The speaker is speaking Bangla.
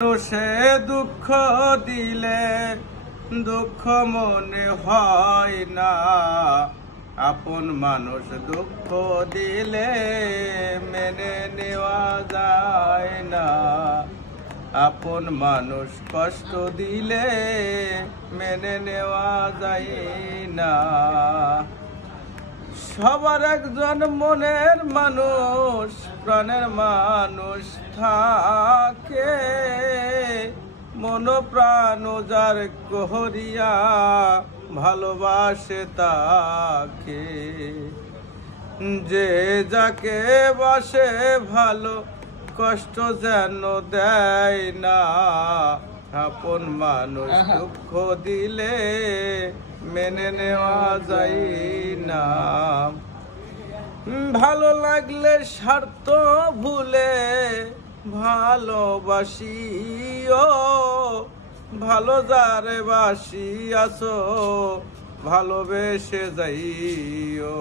মানুষে দুঃখ দিলে দুঃখ মনে হয় না, আপন মানুষ দুঃখ দিলে মেনে নেওয়া যায় না। আপন মানুষ কষ্ট দিলে মেনে নেওয়া যায় না। সবার একজন মনের মানুষ, প্রাণের মানুষ থাকে, মন প্রাণ যার কহরিয়া ভালোবাসে তাকে। যে যাকে বাসে ভালো কষ্ট যেন দেয় না, আপন মানুষ দুঃখ দিলে মেনে নেওয়া যায় না। ভালো লাগলে স্বার্থ ভুলে ভালোবাসিও, ভালো যারে বাসি আছো ভালোবেসে যাইও।